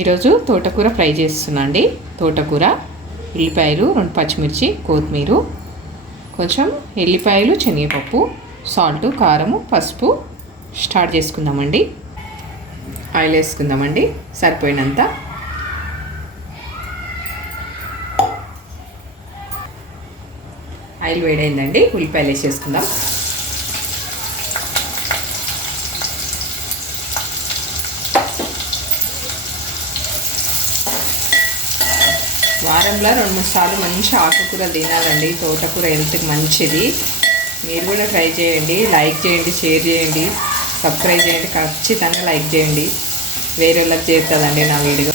ఈరోజు తోటకూర ఫ్రై చేస్తున్నా అండి. తోటకూర, ఉల్లిపాయలు, 2 పచ్చిమిర్చి, కొత్తిమీర, కొంచెం ఎల్లిపాయలు, శనగపప్పు, సాల్ట్, కారము, పసుపు. స్టార్ట్ చేసుకుందామండి. ఆయిల్ వేసుకుందామండి సరిపోయినంత. ఆయిల్ వేడైందండి. ఉల్లిపాయలు వేసేసుకుందాం. వారంలో 2-3 సార్లు మంచి ఆకుకూర తినాలండి. తోటకూర హెల్త్కి మంచిది. మీరు కూడా ట్రై చేయండి. లైక్ చేయండి, షేర్ చేయండి, సబ్స్క్రైబ్ చేయండి. ఖచ్చితంగా లైక్ చేయండి. వేరే వాళ్ళకి చేస్తుందండి నా వీడియో.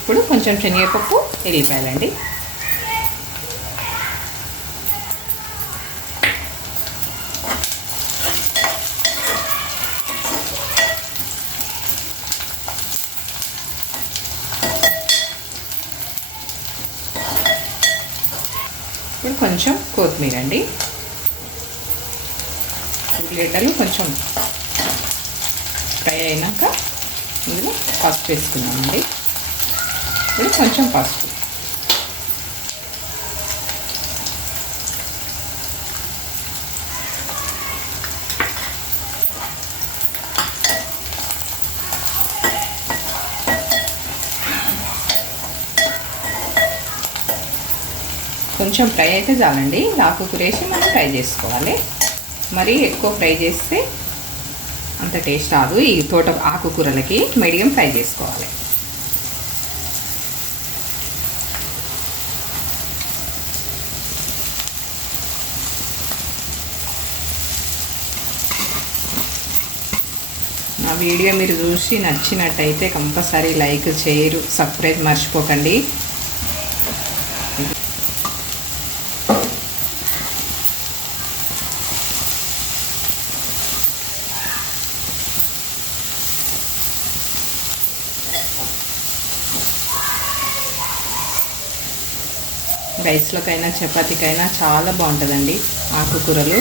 ఇప్పుడు కొంచెం శనగపప్పు, ఎల్లిపాయలండి. ఇప్పుడు కొంచెం కొత్తిమీర అండి. ఉల్లిగడ్డలు కొంచెం ఫ్రై అయినాక ఇందులో పసుపు వేసుకుందామండి. ఇప్పుడు కొంచెం పసుపు, కొంచెం ఫ్రై అయితే చాలండి. ఆకుకూర వేసి మనం ఫ్రై చేసుకోవాలి. మరి ఎక్కువ ఫ్రై చేస్తే అంత టేస్ట్ రాదు. ఈ తోట ఆకుకూరలకి మీడియం ఫ్రై చేసుకోవాలి. నా వీడియో మీరు చూసి నచ్చినట్టయితే కంపల్సరీ లైక్, షేర్, సబ్స్క్రైబ్ మర్చిపోకండి. రైస్లోకైనా చపాతీకైనా చాలా బాగుంటుందండి ఆకుకూరలు.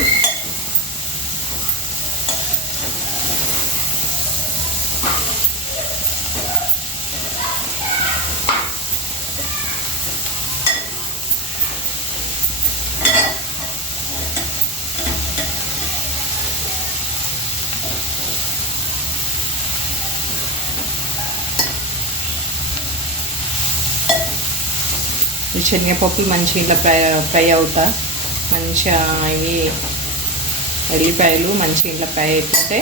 ఈ శనగపప్పులు మంచిగా ఇలా ఫ్రై అవుతా, మంచిగా ఇవి ఎల్లిపాయలు మంచిగా ఇలా ఫ్రై అవుతుంటే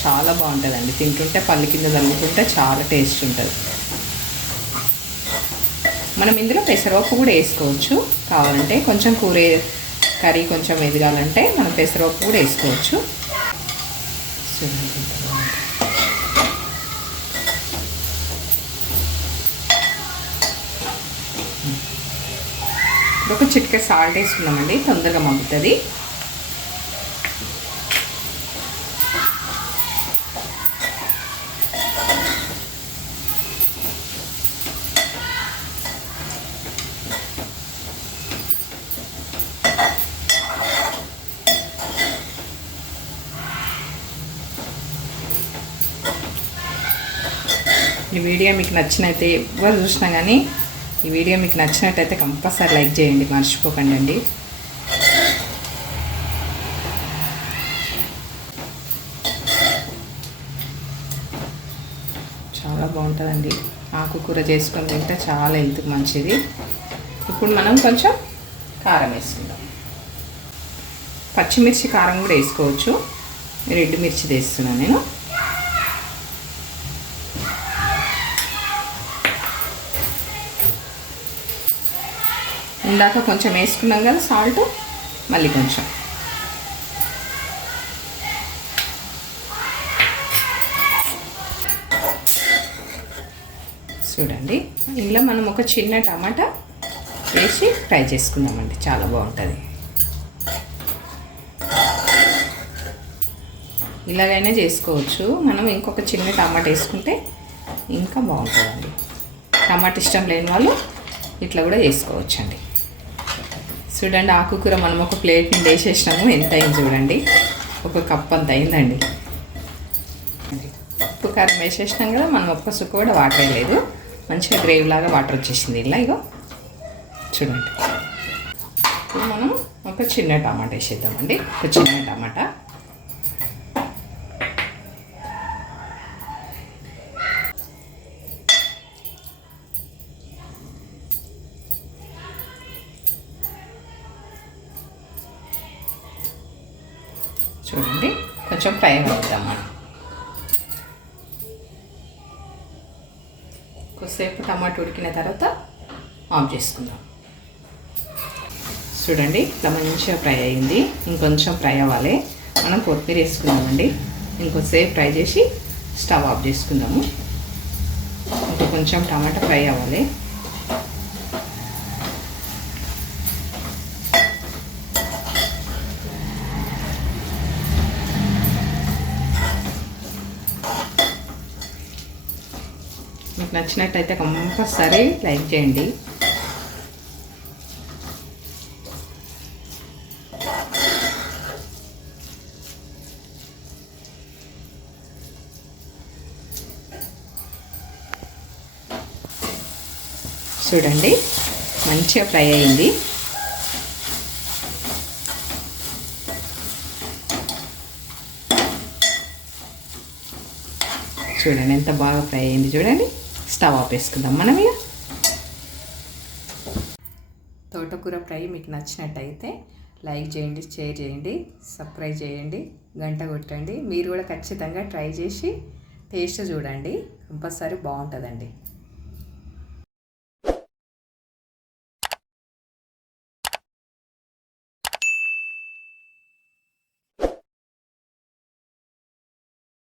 చాలా బాగుంటుందండి. తింటుంటే పళ్ళు కింద తగ్గుతుంటే చాలా టేస్ట్ ఉంటుంది. మనం ఇందులో పెసరపప్పు కూడా వేసుకోవచ్చు. కావాలంటే కొంచెం కర్రీ కొంచెం ఎదగాలంటే మనం పెసరపప్పు కూడా వేసుకోవచ్చు. ఒక చిటికె సాల్ట్ వేసుకున్నామండి, తొందరగా మగ్గుతుంది. ఈ వీడియో మీకు నచ్చినైతే ఎవరు చూసినా కానీ ఈ వీడియో మీకు నచ్చినట్టయితే కంపల్సరీ లైక్ చేయండి, మర్చిపోకండి అండి. చాలా బాగుంటుందండి. ఆకుకూర చేసుకొని తింటే చాలా హెల్త్కి మంచిది. ఇప్పుడు మనం కొంచెం కారం వేసుకుందాం. పచ్చిమిర్చి కారం కూడా వేసుకోవచ్చు. రెడ్ మిర్చి వేస్తున్నాను నేను. ఇందాక కొంచెం వేసుకున్నాం కదా సాల్ట్, మళ్ళీ కొంచెం. చూడండి, ఇలా మనం ఒక చిన్న టమాటా వేసి ఫ్రై చేసుకుందామండి. చాలా బాగుంటుంది. ఇలాగైనా చేసుకోవచ్చు. మనం ఇంకొక చిన్న టమాటా వేసుకుంటే ఇంకా బాగుంటుందండి. టమాటా ఇష్టం లేని వాళ్ళు ఇట్లా కూడా చేసుకోవచ్చండి. చూడండి, ఆకుకూర మనం ఒక ప్లేట్ నుండి వేసేసినాము. ఎంత అయింది చూడండి, ఒక కప్ అంత అయిందండి. ఉప్పు కారం వేసేసినాం కదా, మనం ఒక్క సుక్క కూడా వాటర్ వేయలేదు. మంచిగా గ్రేవీ లాగా వాటర్ వచ్చేసింది ఇలా. ఇగో చూడండి. ఇప్పుడు మనం ఒక చిన్న టమాటా వేసేద్దామండి. ఒక చిన్న టమాటా. చూడండి, కొంచెం ఫ్రై అవుతాం మనం. కొద్దిసేపు టమాటా ఉడికిన తర్వాత ఆఫ్ చేసుకుందాం. చూడండి, ఇట్లా మంచిగా ఫ్రై అయింది. ఇంకొంచెం ఫ్రై అవ్వాలి. మనం కొత్తిమీర వేసుకుందామండి. ఇంకొద్దిసేపు ఫ్రై చేసి స్టవ్ ఆఫ్ చేసుకుందాము. ఇంకా కొంచెం టమాటా ఫ్రై అవ్వాలి. మీకు నచ్చినట్టయితే కంపల్సరీ లైక్ చేయండి. చూడండి, మంచిగా ఫ్రై అయింది. చూడండి ఎంత బాగా ఫ్రై అయింది. చూడండి, స్టవ్ ఆఫ్ వేసుకుందాం మనం. ఇక తోటకూర ఫ్రై మీకు నచ్చినట్టయితే లైక్ చేయండి, షేర్ చేయండి, సబ్స్క్రైబ్ చేయండి, గంట కొట్టండి. మీరు కూడా ఖచ్చితంగా ట్రై చేసి టేస్ట్ చూడండి. కంపల్సరీ బాగుంటుందండి.